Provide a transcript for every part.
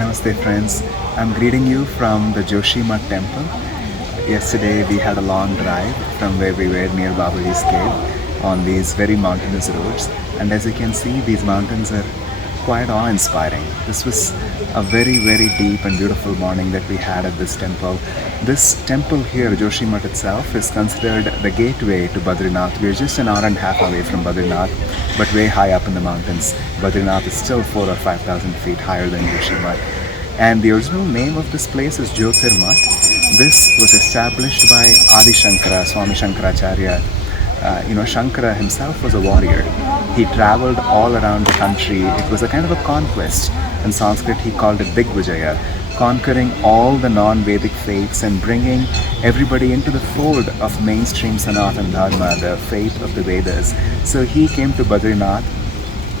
Namaste friends, I'm greeting you from the Joshimath temple. Yesterday we had a long drive from where we were near Babaji's cave on these very mountainous roads, and as you can see these mountains are quite awe-inspiring. This was a very deep and beautiful morning that we had at this temple. This temple here, Joshimath itself, is considered the gateway to Badrinath. We are just an hour and a half away from Badrinath, but way high up in the mountains. Badrinath is still 4,000 or 5,000 feet higher than Joshimath. And the original name of this place is Jyotirmath. This was established by Adi Shankara, Swami Shankaracharya. Shankara himself was a warrior. He traveled all around the country. It was a kind of a conquest. In Sanskrit he called it Digvijaya, conquering all the non-Vedic faiths and bringing everybody into the fold of mainstream Sanatana Dharma, the faith of the Vedas. So he came to Badrinath,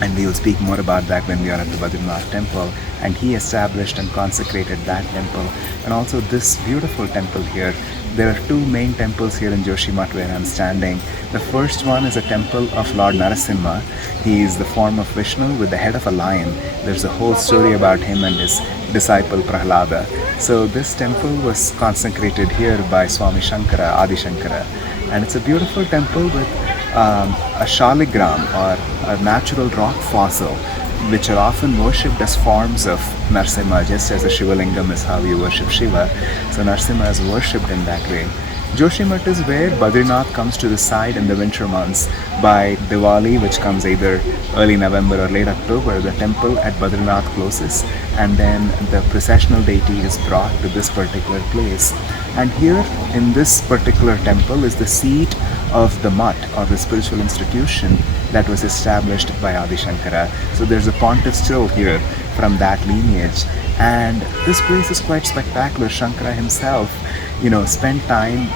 and we will speak more about that when we are at the Badrinath temple, and he established and consecrated that temple. And also this beautiful temple here. There are two main temples here in Joshimath where I'm standing. The first one is a temple of Lord Narasimha. He is the form of Vishnu with the head of a lion. There's a whole story about him and his disciple Prahlada. So this temple was consecrated here by Swami Shankara, Adi Shankara. And it's a beautiful temple with a shaligram or a natural rock fossil, which are often worshipped as forms of Narasimha, just as a Shivalingam is how you worship Shiva. So Narasimha is worshipped in that way. Joshimath is where Badrinath comes to the side in the winter months. By Diwali, which comes either early November or late October, the temple at Badrinath closes, and then the processional deity is brought to this particular place. And here in this particular temple is the seat of the Math, or the spiritual institution that was established by Adi Shankara. So there's a pontiff still here from that lineage, and this place is quite spectacular. Shankara himself, spent time,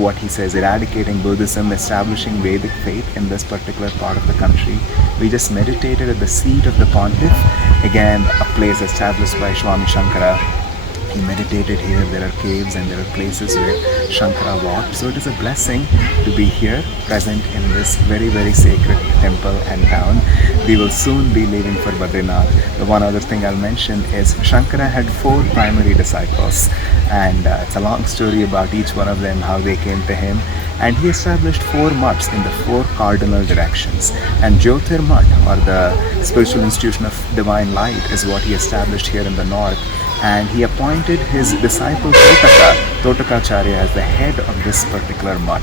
what he says, eradicating Buddhism, establishing Vedic faith in this particular part of the country. We just meditated at the seat of the pontiff, again a place established by Swami Shankara. He meditated here. There are caves and there are places where Shankara walked. So it is a blessing to be here, present in this very sacred temple and town. We will soon be leaving for Badrinath. The one other thing I'll mention is Shankara had 4 primary disciples, and it's a long story about each one of them, how they came to him. And he established 4 maths in the 4 cardinal directions. And Jyotirmath, or the spiritual institution of divine light, is what he established here in the north. And he appointed his disciple Totakacharya as the head of this particular math.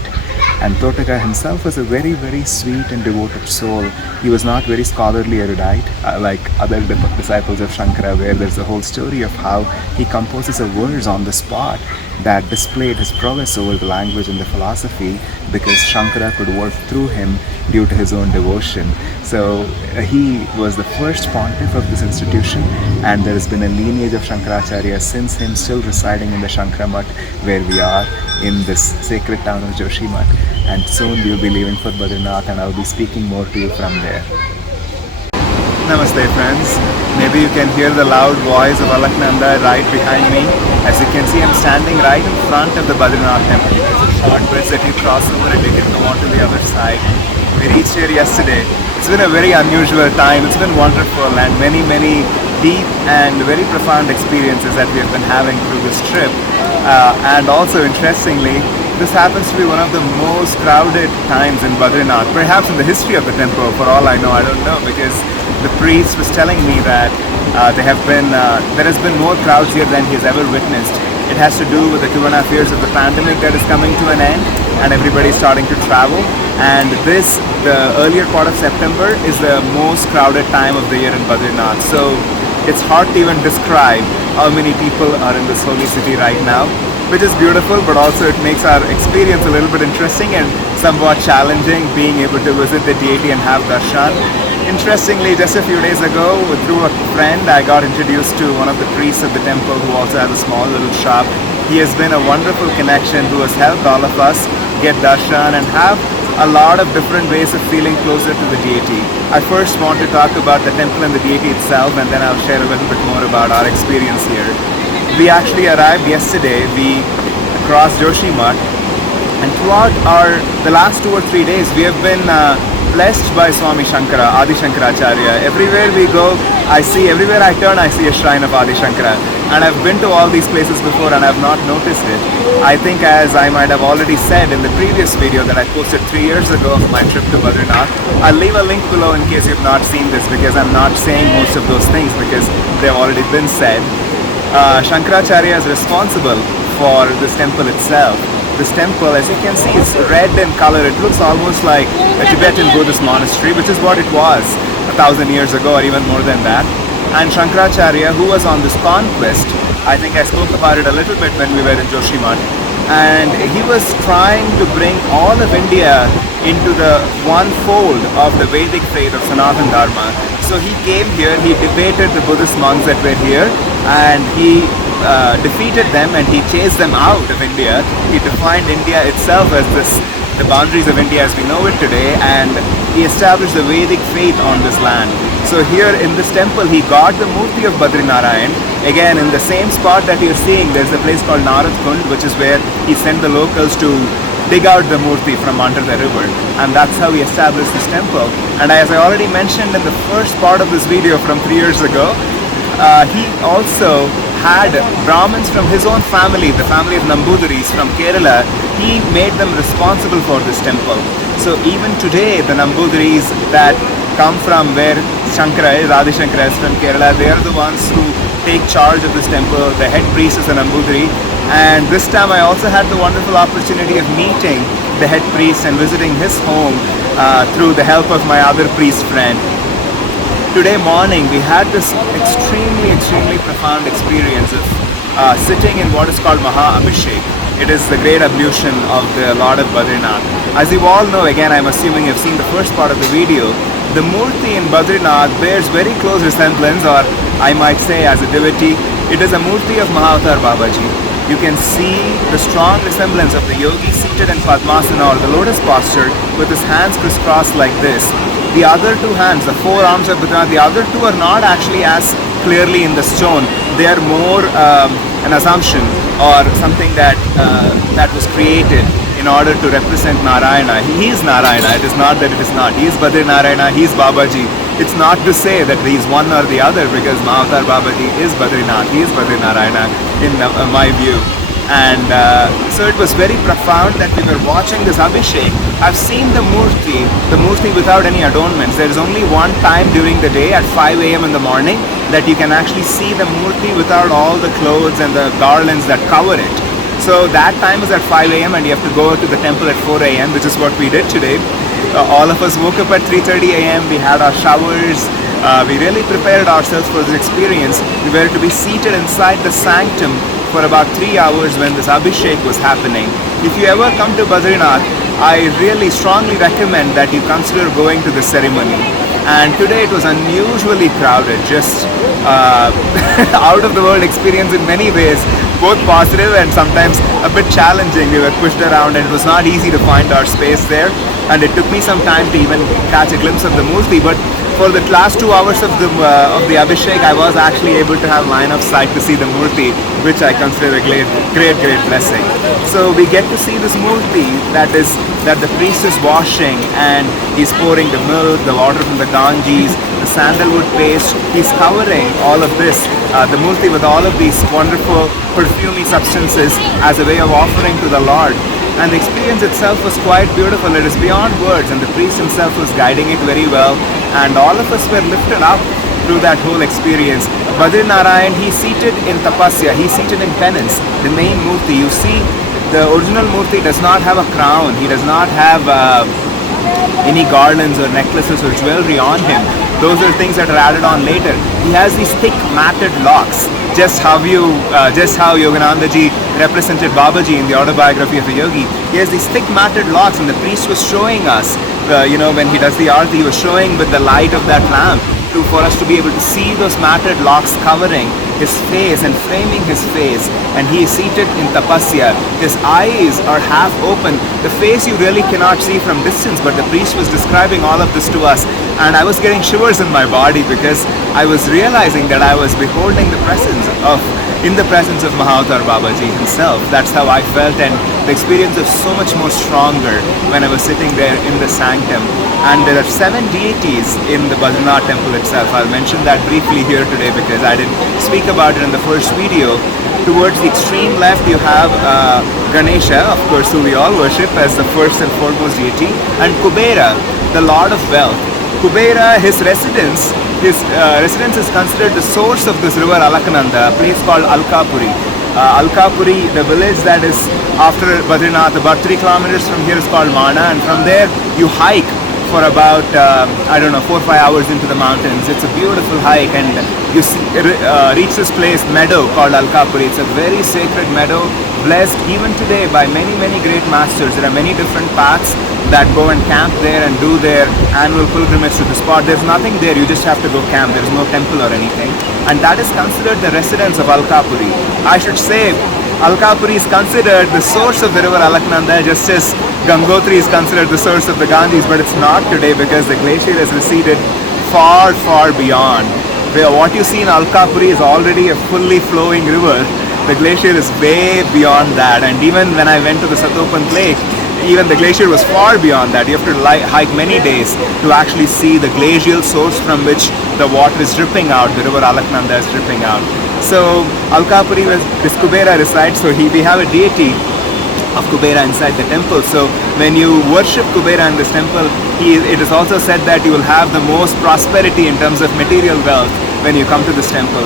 And Totaka himself was a very sweet and devoted soul. He was not very scholarly erudite like other disciples of Shankara, where there's a whole story of how he composes a verse on the spot that displayed his prowess over the language and the philosophy, because Shankara could work through him due to his own devotion. So he was the first pontiff of this institution, and there has been a lineage of Shankaracharya since him, still residing in the Shankara where we are in this sacred town of Joshimath. And soon we'll be leaving for Badrinath, and I'll be speaking more to you from there. Namaste friends. Maybe you can hear the loud voice of Alaknanda right behind me. As you can see, I'm standing right in front of the Badrinath temple. It's a short bridge that you cross over and you can go on to the other side. We reached here yesterday. It's been a very unusual time. It's been wonderful, and many deep and very profound experiences that we have been having through this trip. And also, interestingly, this happens to be one of the most crowded times in Badrinath, perhaps in the history of the temple. For all I know, I don't know, because the priest was telling me that there has been more crowds here than he has ever witnessed. It has to do with the 2.5 years of the pandemic that is coming to an end, and everybody's starting to travel. And the earlier part of September is the most crowded time of the year in Badrinath. So it's hard to even describe how many people are in this holy city right now, which is beautiful, but also it makes our experience a little bit interesting and somewhat challenging, being able to visit the deity and have darshan. Interestingly, just a few days ago, through a friend, I got introduced to one of the priests at the temple who also has a small little shop. He has been a wonderful connection who has helped all of us get darshan and have a lot of different ways of feeling closer to the deity. I first want to talk about the temple and the deity itself, and then I'll share a little bit more about our experience here. We actually arrived yesterday. We crossed Joshimath, and throughout the last 2 or 3 days, we have been blessed by Swami Adi Shankaracharya. Everywhere we go, everywhere I turn, I see a shrine of Adi Shankara. And I've been to all these places before and I've not noticed it. I think, as I might have already said in the previous video that I posted 3 years ago of my trip to Badrinath, I'll leave a link below in case you've not seen this, because I'm not saying most of those things because they've already been said. Shankaracharya is responsible for this temple itself. This temple, as you can see, is red in color. It looks almost like a Tibetan Buddhist monastery, which is what it was 1,000 years ago or even more than that. And Shankaracharya, who was on this conquest, I think I spoke about it a little bit when we were in Joshimath, and he was trying to bring all of India into the one fold of the Vedic faith of Sanatana Dharma. So he came here, he debated the Buddhist monks that were here, and he defeated them and he chased them out of India. He defined India itself as the boundaries of India as we know it today, and he established the Vedic faith on this land. So here in this temple, he got the Murti of Badrinarayan. Again, in the same spot that you're seeing, there's a place called Narad Kund, which is where he sent the locals to dig out the Murti from under the river. And that's how he established this temple. And as I already mentioned in the first part of this video from 3 years ago, he also had Brahmins from his own family, the family of Nambudiris from Kerala. He made them responsible for this temple. So even today, the Nambudiris that come from where Shankara is, Adi Shankara is from Kerala, they are the ones who take charge of this temple. The head priest is a Nambudiri. And this time I also had the wonderful opportunity of meeting the head priest and visiting his home through the help of my other priest friend. Today morning we had this extremely profound experience of sitting in what is called Maha, abhishek. It is the great ablution of the Lord of Badrinath. As you all know, again I'm assuming you've seen the first part of the video, the Murti in Badrinath bears very close resemblance, or I might say as a devotee, it is a Murti of Mahavatar Babaji. You can see the strong resemblance of the Yogi seated in Padmasana or the lotus posture with his hands crisscrossed like this. The other two hands, the four arms of Badrinath, the other two are not actually as clearly in the stone. They are more an assumption or something that was created in order to represent Narayana. He is Narayana, it is not that it is not. He is Badrinarayana, he is Babaji. It's not to say that he is one or the other, because Mahavatar Babaji is Badrinath, he is Badrinarayana in my view. And so it was very profound that we were watching this abhishek. I've seen the Murti without any adornments. There is only one time during the day at 5 a.m. in the morning that you can actually see the Murti without all the clothes and the garlands that cover it. So that time is at 5 a.m. and you have to go to the temple at 4 a.m., which is what we did today. All of us woke up at 3:30 a.m. We had our showers. We really prepared ourselves for this experience. We were to be seated inside the sanctum for about 3 hours when this abhishek was happening. If you ever come to Badrinath, I really strongly recommend that you consider going to the ceremony. And today it was unusually crowded, just out of the world experience in many ways, both positive and sometimes a bit challenging. We were pushed around and it was not easy to find our space there, and it took me some time to even catch a glimpse of the Murti. But for the last 2 hours of the abhishek, I was actually able to have line of sight to see the Murti, which I consider a great blessing. So we get to see this Murti that the priest is washing, and he's pouring the milk, the water from the Ganges, the sandalwood paste. He's covering all of this, the Murti, with all of these wonderful perfumey substances as a way of offering to the Lord. And the experience itself was quite beautiful. It is beyond words, and the priest himself was guiding it very well, and all of us were lifted up through that whole experience. Badrinarayan, he's seated in tapasya, he's seated in penance. The main Murti, you see, the original Murti does not have a crown, he does not have any garlands or necklaces or jewelry on him. Those are things that are added on later. He has these thick matted locks, just how Yogananda ji represented Babaji in the autobiography of a yogi. He has these thick matted locks, and the priest was showing us, when he does the arati, he was showing with the light of that lamp for us to be able to see those matted locks covering his face and framing his face, and he is seated in tapasya. His eyes are half open. The face you really cannot see from distance, but the priest was describing all of this to us, and I was getting shivers in my body because I was realizing that I was beholding in the presence of Mahavatar Babaji himself. That's how I felt, and the experience was so much more stronger when I was sitting there in the sanctum. And there are 7 deities in the Badrinath temple itself. I'll mention that briefly here today because I didn't speak about it in the first video. Towards the extreme left you have Ganesha, of course, who we all worship as the first and foremost deity, and Kubera, the Lord of Wealth. Kubera, his residence is considered the source of this river Alaknanda, a place called Alkapuri. Alkapuri, the village that is after Badrinath, about 3 kilometers from here, is called Mana, and from there you hike for about 4 or 5 hours into the mountains. It's a beautiful hike, and you reach this place, meadow called Alkapuri. It's a very sacred meadow, blessed even today by many great masters. There are many different paths that go and camp there and do their annual pilgrimage to the spot. There's nothing there, you just have to go camp. There's no temple or anything, and that is considered the residence of Alkapuri. I should say Alkapuri is considered the source of the river Alaknanda, just as Gangotri is considered the source of the Ganges, but it's not today because the glacier has receded far beyond. Where what you see in Alkapuri is already a fully flowing river. The glacier is way beyond that, and even when I went to the Satopan lake, even the glacier was far beyond that. You have to hike many days to actually see the glacial source from which the water is dripping out, the river Alaknanda is dripping out. So Alkapuri, this Kubera resides, so we have a deity of Kubera inside the temple. So when you worship Kubera in this temple, it is also said that you will have the most prosperity in terms of material wealth when you come to this temple.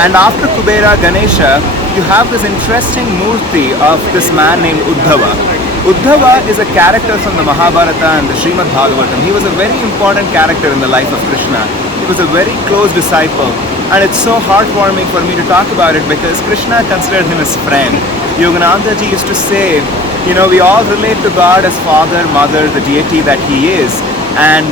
And after Kubera, Ganesha, you have this interesting murti of this man named Uddhava. Uddhava is a character from the Mahabharata and the Srimad Bhagavatam. He was a very important character in the life of Krishna. He was a very close disciple, and it's so heartwarming for me to talk about it because Krishna considered him his friend. Yogananda ji used to say, we all relate to God as father, mother, the deity that he is, and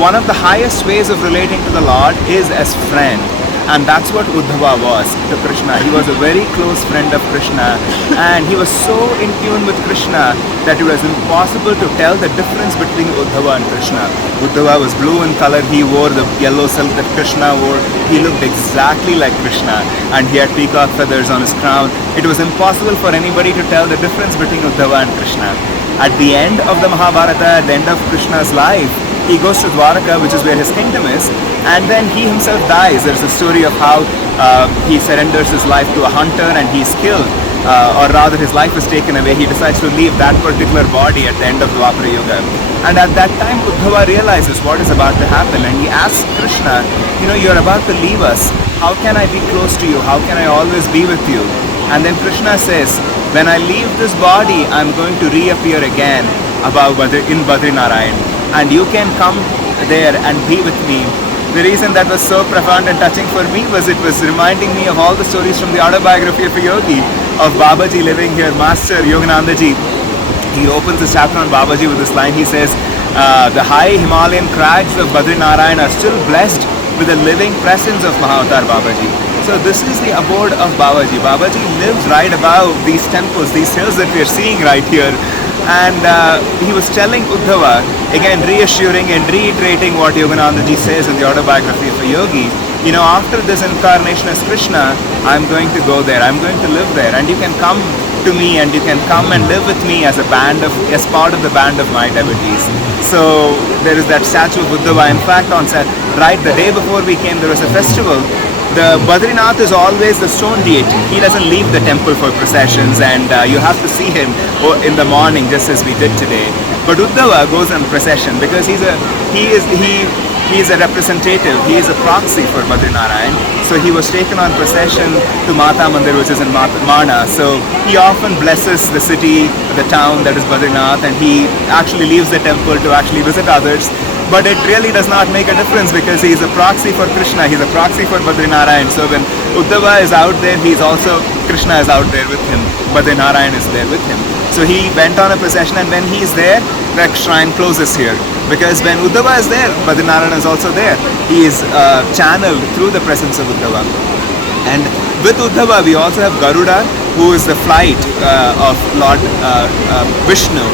one of the highest ways of relating to the Lord is as friend. And that's what Uddhava was to Krishna. He was a very close friend of Krishna, and he was so in tune with Krishna that it was impossible to tell the difference between Uddhava and Krishna. Uddhava was blue in color, he wore the yellow silk that Krishna wore, he looked exactly like Krishna, and he had peacock feathers on his crown. It was impossible for anybody to tell the difference between Uddhava and Krishna. At the end of the Mahabharata, at the end of Krishna's life, he goes to Dwaraka, which is where his kingdom is, and then he himself dies. There's a story of how he surrenders his life to a hunter and he's killed, or rather his life is taken away. He decides to leave that particular body at the end of Dwapara Yuga. And at that time, Uddhava realizes what is about to happen, and he asks Krishna, you're about to leave us. How can I be close to you? How can I always be with you? And then Krishna says, when I leave this body, I'm going to reappear again in Badrinarayan, and you can come there and be with me. The reason that was so profound and touching for me was it was reminding me of all the stories from the autobiography of a yogi, of Babaji living here. Master Yogananda ji, he opens his chapter on Babaji with this line. He says, the high Himalayan crags of Badrinarayan are still blessed with the living presence of Mahavatar Babaji. So this is the abode of Babaji. Babaji lives right above these temples, these hills that we are seeing right here. And he was telling Uddhava, again reassuring and reiterating what Yogananda ji says in the autobiography of a yogi, after this incarnation as Krishna, I'm going to go there, I'm going to live there, and you can come to me and you can come and live with me as part of the band of my devotees. So there is that statue of Uddhava. In fact, right the day before we came, there was a festival. The Badrinath is always the stone deity. He doesn't leave the temple for processions, and you have to see him in the morning, just as we did today. But Uddhava goes on procession because he is a representative. He is a proxy for Badrinarayan. So he was taken on procession to Mata Mandir, which is in Mana. So he often blesses the city, the town that is Badrinath, and he actually leaves the temple to actually visit others. But it really does not make a difference because he is a proxy for Krishna, he is a proxy for Badrinarayan. So when Uddhava is out there, Krishna is out there with him, Badrinarayan is there with him. So he went on a procession, and when he is there, the shrine closes here. Because when Uddhava is there, Badrinarayan is also there. He is channeled through the presence of Uddhava. And with Uddhava, we also have Garuda, who is the flight of Lord Vishnu,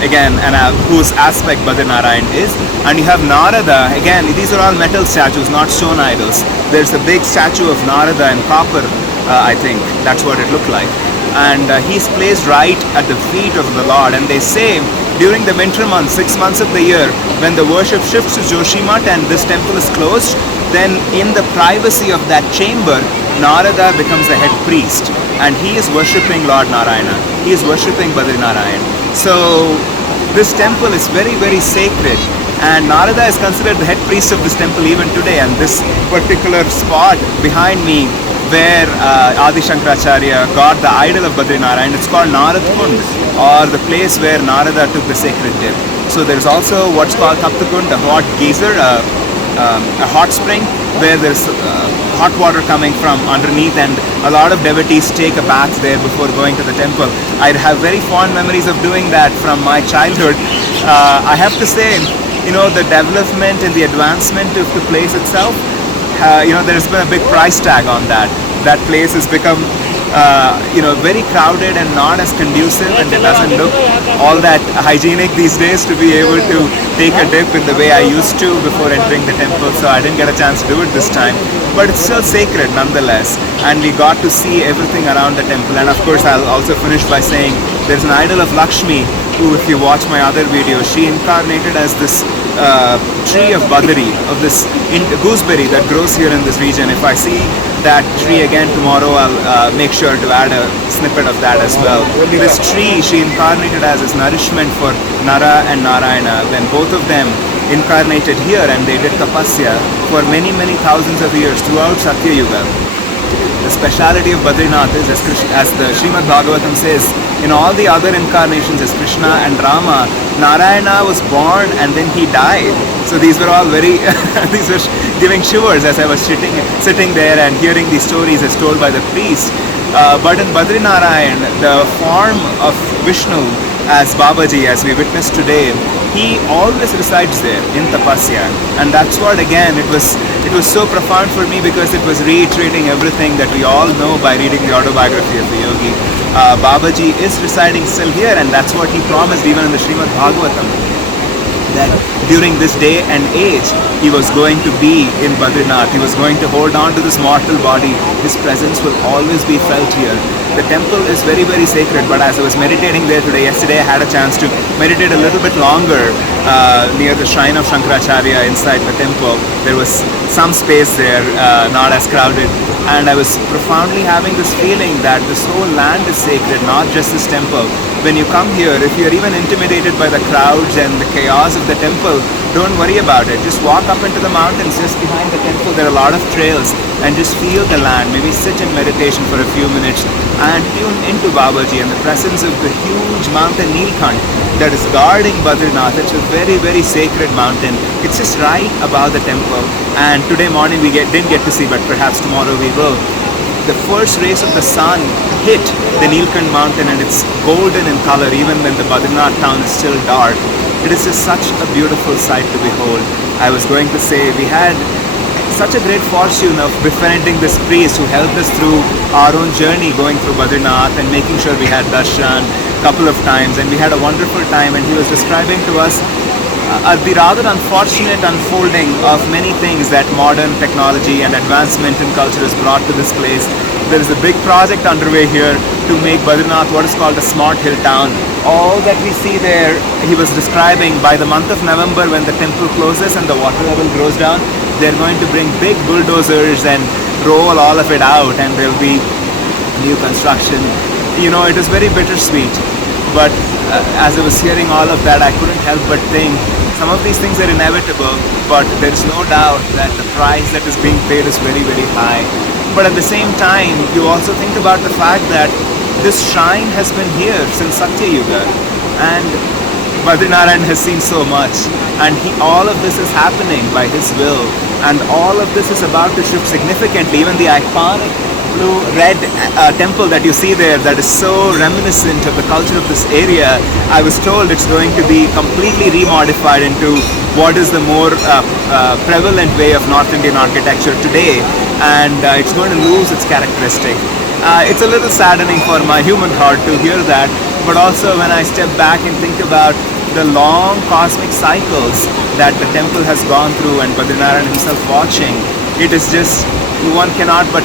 again, and whose aspect Badrinarayan is. And you have Narada, again, these are all metal statues, not stone idols. There's a big statue of Narada in copper, I think, that's what it looked like. And he's placed right at the feet of the Lord. And they say, during the winter months, 6 months of the year, when the worship shifts to Joshimath and this temple is closed, then in the privacy of that chamber, Narada becomes the head priest, and he is worshipping Lord Narayana. He is worshipping Badrinarayan. So this temple is very, very sacred, and Narada is considered the head priest of this temple even today. And this particular spot behind me, where Adi Shankaracharya got the idol of Badrinarayan, it's called Narad Kund, or the place where Narada took the sacred dip. So there's also what's called Taptakund, a hot geyser, a hot spring, where there's hot water coming from underneath, and a lot of devotees take a bath there before going to the temple. I have very fond memories of doing that from my childhood. I have to say, the development and the advancement of the place itself, there's been a big price tag on that. That place has become, very crowded and not as conducive, and it doesn't look all that hygienic these days to be able to take a dip in the way I used to before entering the temple. So I didn't get a chance to do it this time. But it's still sacred nonetheless, and we got to see everything around the temple. And of course, I'll also finish by saying there's an idol of Lakshmi, who, if you watch my other video, she incarnated as this tree of Badari, of this gooseberry that grows here in this region. If I see that tree again tomorrow, I'll make sure to add a snippet of that as well. This tree she incarnated as is nourishment for Nara and Narayana, when both of them incarnated here, and they did tapasya for many, many thousands of years throughout Satya Yuga. The speciality of Badrinath is, as the Srimad Bhagavatham says, in all the other incarnations as Krishna and Rama, Narayana was born and then he died. So these were all very, these were giving shivers as I was sitting there and hearing these stories as told by the priest. But in Badrinarayan, the form of Vishnu as Babaji, as we witnessed today, he always resides there in tapasya. And that's what, again, it was so profound for me, because it was reiterating everything that we all know by reading the autobiography of the Yogi. Babaji is residing still here, and that's what he promised even in the Srimad Bhagavatam, that during this day and age, he was going to be in Badrinath. He was going to hold on to this mortal body. His presence will always be felt here. The temple is very, very sacred, but as I was meditating there yesterday I had a chance to meditate a little bit longer near the shrine of Shankaracharya inside the temple. There was some space there, not as crowded, and I was profoundly having this feeling that this whole land is sacred, not just this temple. When you come here, if you're even intimidated by the crowds and the chaos of the temple, don't worry about it. Just walk up into the mountains just behind the temple. There are a lot of trails, and just feel the land. Maybe sit in meditation for a few minutes and tune into Babaji and the presence of the huge mountain Nilkant that is guarding Badrinath. It's a very, very sacred mountain. It's just right above the temple. And today morning we didn't get to see, but perhaps tomorrow we will. The first rays of the sun hit the Nilkant mountain, and it's golden in color even when the Badrinath town is still dark. It is just such a beautiful sight to behold. I was going to say, we had such a great fortune of befriending this priest who helped us through our own journey going through Badrinath and making sure we had darshan a couple of times, and we had a wonderful time. And he was describing to us the rather unfortunate unfolding of many things that modern technology and advancement in culture has brought to this place. There is a big project underway here to make Badrinath what is called a smart hill town. All that we see there, he was describing, by the month of November, when the temple closes and the water level goes down, they're going to bring big bulldozers and roll all of it out, and there'll be new construction. It was very bittersweet. But as I was hearing all of that, I couldn't help but think, some of these things are inevitable, but there's no doubt that the price that is being paid is very, very high. But at the same time, you also think about the fact that this shrine has been here since Satya Yuga, and Badrinarayan has seen so much, and all of this is happening by his will, and all of this is about to shift significantly. Even the iconic blue-red temple that you see there that is so reminiscent of the culture of this area, I was told it's going to be completely remodified into what is the more prevalent way of North Indian architecture today, and it's going to lose its characteristic. It's a little saddening for my human heart to hear that, but also when I step back and think about the long cosmic cycles that the temple has gone through and Badrinath himself watching, it is just, one cannot but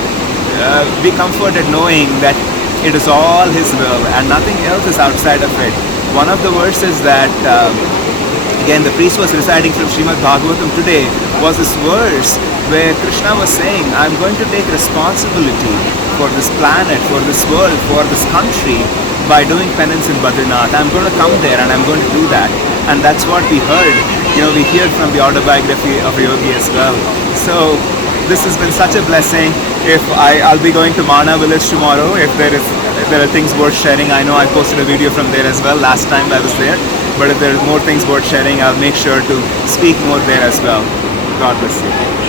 be comforted knowing that it is all his will and nothing else is outside of it. One of the verses that again the priest was reciting from Srimad Bhagavatham today was this verse where Krishna was saying, I'm going to take responsibility for this planet, for this world, for this country by doing penance in Badrinath. I'm going to come there and I'm going to do that. And that's what we heard. We hear from the autobiography of Yogi as well. So this has been such a blessing. If I'll be going to Mana village tomorrow, if there are things worth sharing. I know I posted a video from there as well last time I was there, but if there are more things worth sharing, I'll make sure to speak more there as well. God bless you.